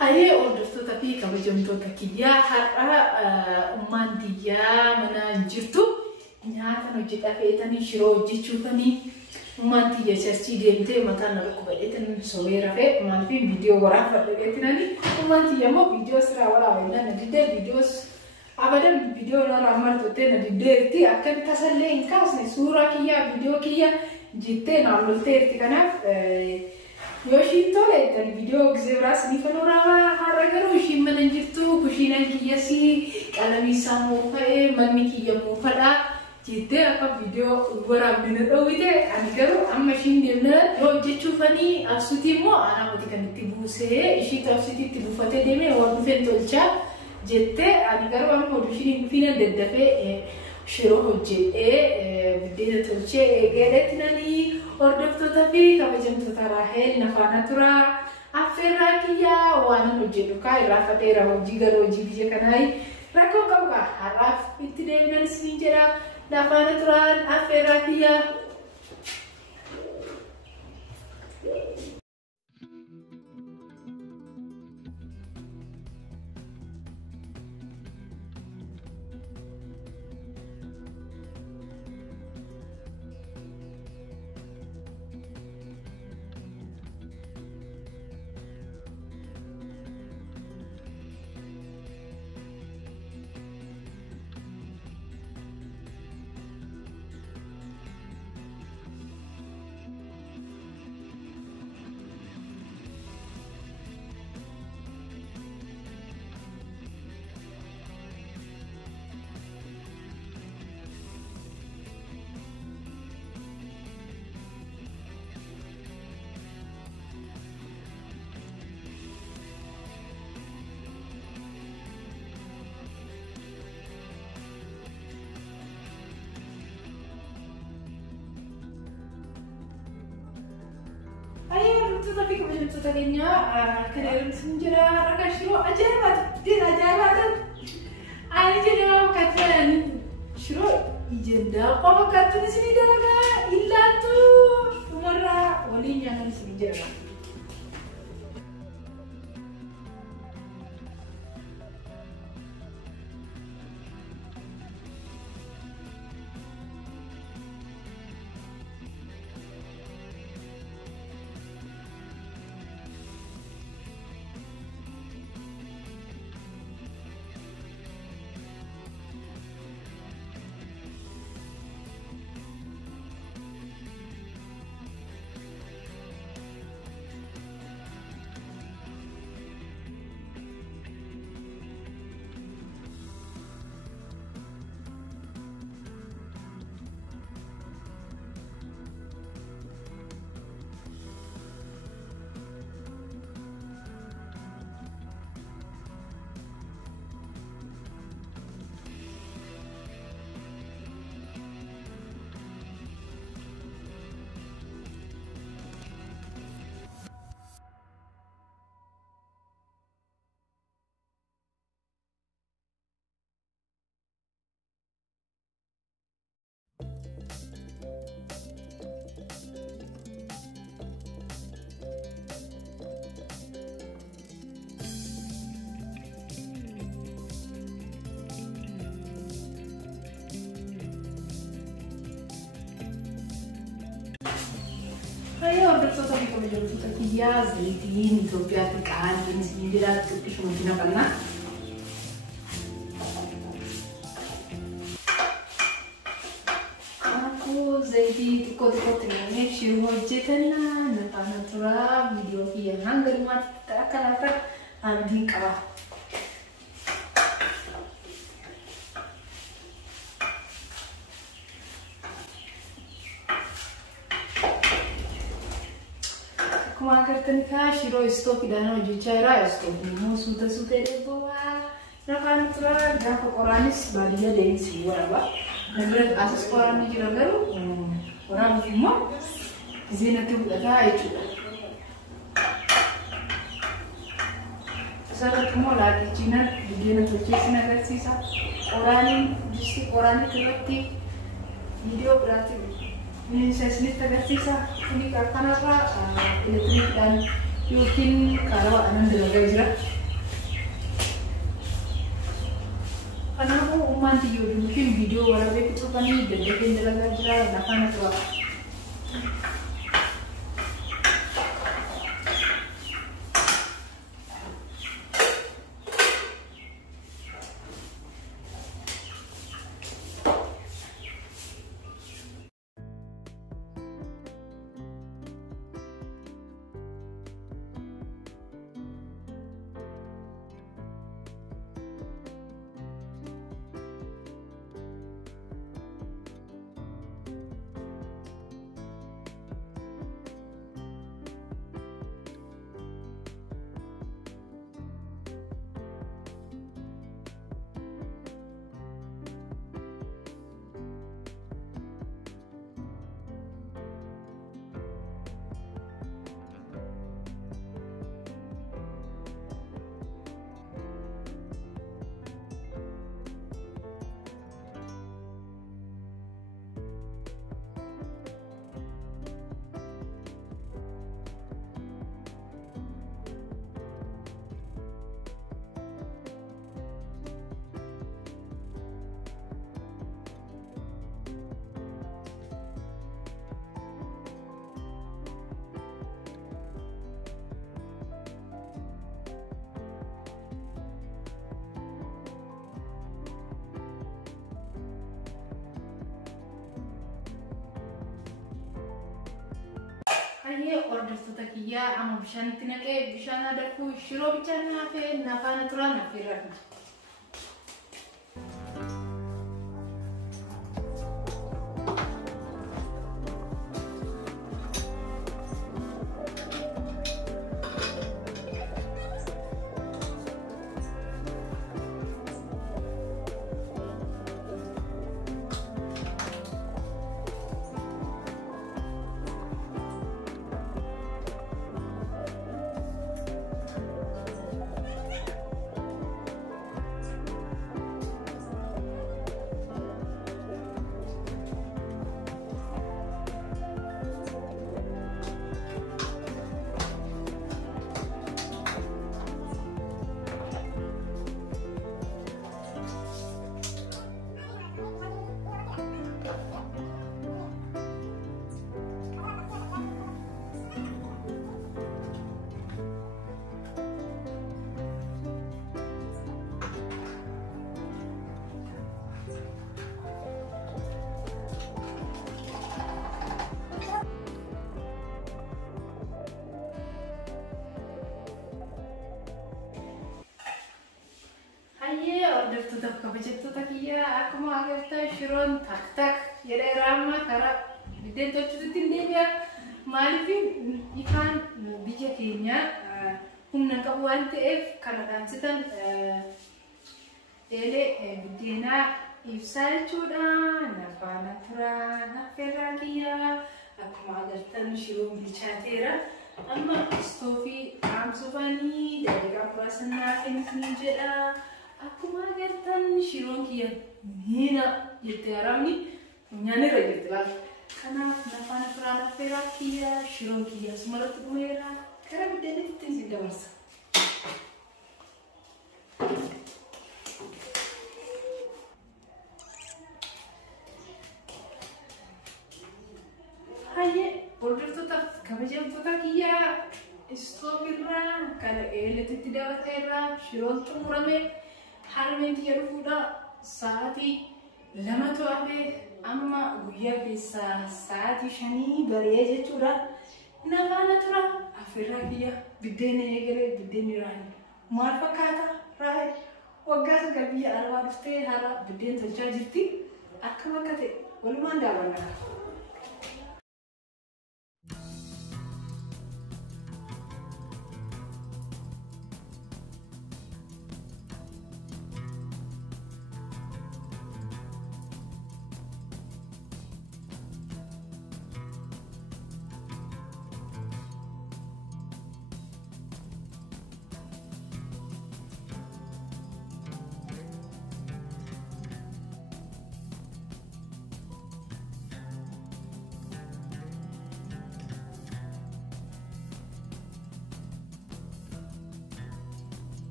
Haye hordoftoota fi kabajamtoota kiyyaa har'a ummaan biyyaa mana jirtu nyaata hojjetaa fe'atanii shiroo hojjechuufanii ummaan biyya chachii deemtee mataan nama qubadheetan sobeera fe'e maaliif viidiyoo waraabadheetinani ummaan biyya immoo viidiyoo siraa waraabennaa na diddee viidiyoos abadan viidiyoo irraa martottee na diddeetti akkan tasallee hin kaasne suuraa kiyyaa viidiyoo kiyya jittee naannolteetti kanaaf Yoshi tole dan video gzeras ni panorama haragaru shi manan jirtu kushinan kiyasi qalami samu fae manni kiyamu fada jitte akka video waraabne dhawite ani garu amma shin demna hojjechu fani asuti mo ana moti kan itti buuse ishi tafsiti itti bufate deme waan fen tolcha jette ani garu amma hodushin fina deddafe shiro hojjete biddeena tolchee eegaletnani hordoftoota fi kabajamtoota Raahel nafaana tura affeerraa kiyyaa waan hojjedhu kaa irraa fadheera hojii gara hojii biyya kanaa rakkoo qabu har'aaf itti deebinan isin jedha nafaana turaan affeerraa kiyyaa. Tapi kebetulan tadinya kerjaan sendiri rakyat shiro ajaib ajaibatan. Aja dia katakan shiro ijenda. Apa kata di sini daraga illa tu umurra walinya di sini daraga. Ayo hordoftoota fi kabajamtoota kiyyaa zaytiin Itoophiyaatti qaala'inni isin jiraatu xiqqishuma itti naqanna. Aku zaytii xiqqoo xiqqootti naqnee shiroo hojjetanna nafaana tura viidiyoo kiyya hanga dhumaatti akka laata abdii qaba. Kuma agartan ka shiroo istoofi dana hojjechaa jira istoofi immoo suuta dheebboowaa nafaan tura gaafa qoraanis baadiyyaa deemsi waraaba nagara asas qoraanni jira garuu waraabuuf immoo zinatti fudhataa jechuudha. Asirratti immoo laaqichiinan biddeena tolcheessin agarsiisa qoraaniin jisti qoraanitti irratti viidiyoo biraatti Ini saya sendiri tergasi sah ini karena apa elektrik dan يمكن كاروا أنا دلوقتي جرا أنا هو ما تيجي يمكن فيديو ولا بيكتب كني دلوقتي جرا نفانا توا هي أردت تكيا عم بشان تناكي بشان هذا كوي شرو بيجانا في نفانا ترانا في رأي أردت تكبجت تكيا أكما أردت شرون تك تك يلا رامة كرا بدين توجد تنديميا مالفين يكان بيجا كينيا هم نكوان تف كرا كانستان إلى بدينا يفسر جودا نفانا ترى نفرا كيا أكما أردت شرون بيجاتيرا أما استوفي عم سوفاني dari kampusnya ini jeda aku magertan shirong kia hina yiterami nyane rajitla kana nafana kurana fera kia shirong kia smarat guera kara bidene tinzi dawarsa haye order to tak kabajam to tak iya istofirra kala eleti tidawatera shirong tumurame halmenti yarufuda saati lama to abe amma guya bisa saati shani bariya jechura nafana tura afirra kiya bidene egere bidene rani mal fakata rahe waggas gabiya arwa dufte hara bidene tolcha jirti akkama kate waluman dawana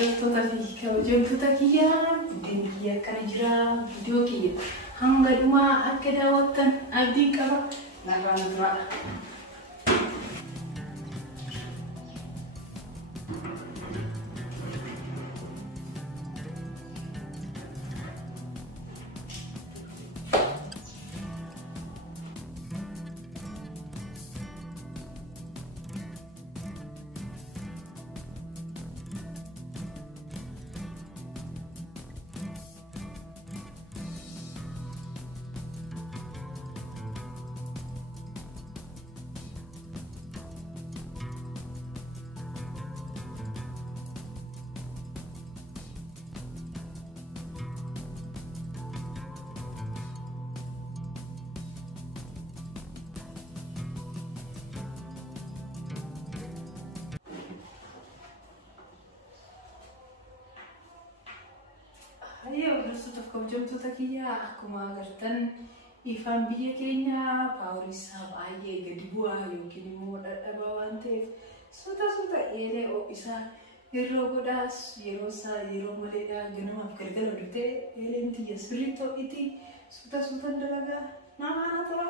kabajamtoota kiyyaa buddeen kiyya akkana jira viidiyoo kiyya hanga dhumaa akka daawwattan abdiin qaba narraan dura. Ayo, bersutuf kabajamtoota kiyyaa akkuma agartan ifaan biyya keenya paawurii isaa baay'ee gadi bu'aa yookiin immoo dadhabaa waan ta'eef suuta eelee isaa yeroo godhaas yeroo maleedhaa ganamaaf galgala dhufee eeleen tiyya sirriitti ho'iiti suuta dalagaa namaa tura.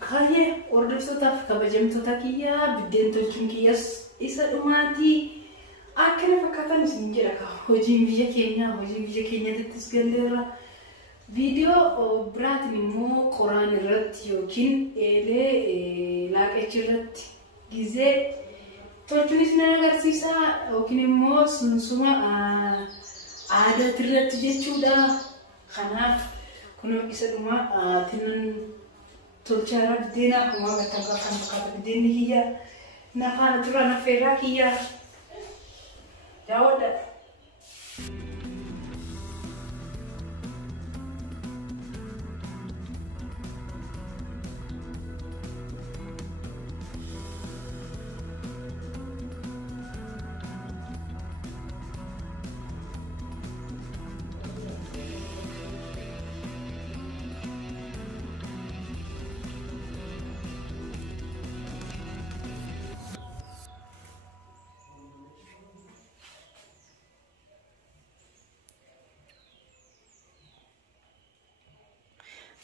Kaya order sotaf kabajamtoota kiyya biddeen tolchuun kiyyas isa dhumaatii akkana fakkaatan isin jedha ka hojiin biyya keenyattis galleerra viidiyoo biraatiin immoo qoraan irratti yookiin eelee laaqachi irratti gizee tolchuun isin agarsiisa yookiin immoo sunsuma aadaa irratti jechuudha. Kanaaf kun isa dhumaatiin tolchara bidena kuma batanga kan bakka bideni hiya na fana tura na fera hiya ya wada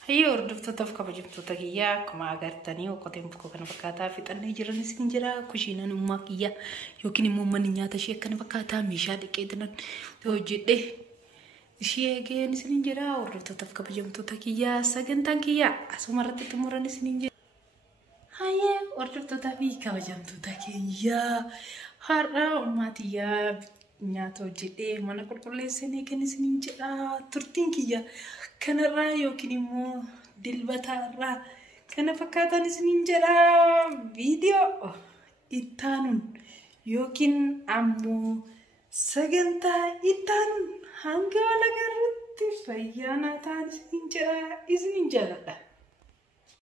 Hayo ordoftoota fi kabajamtoota kiyyaa akkuma agartanii okkotee muka kana fakkaataa fixannee jiranis ni jira. Kushiinaan ummaa kiyyaa yookiin immoo manni nyaata ishee kana fakkaataa meeshaa dhiqeetinan hojjedhe ishee eegeenis ni jira. Ordoftoota fi kabajamtoota kiyyaa sagantaan kiyyaa asuma irratti xumuranis ni jira. Hayo ordoftoota fi kabajamtoota kiyyaa har'a ummaa kiyyaa nyaata hojjedhe mana qulqulleessanii kennis ni jira. Turtiin kiyyaa kanarraa yookiin immoo dilbataarraa kana fakkaatan isin jedha. Viidiyoo ittaanuun yookiin ammoo sagantaa ittaanuun hanga wal agarrutti fayyaanaa ta'an isin jedha. Isin jaalladha.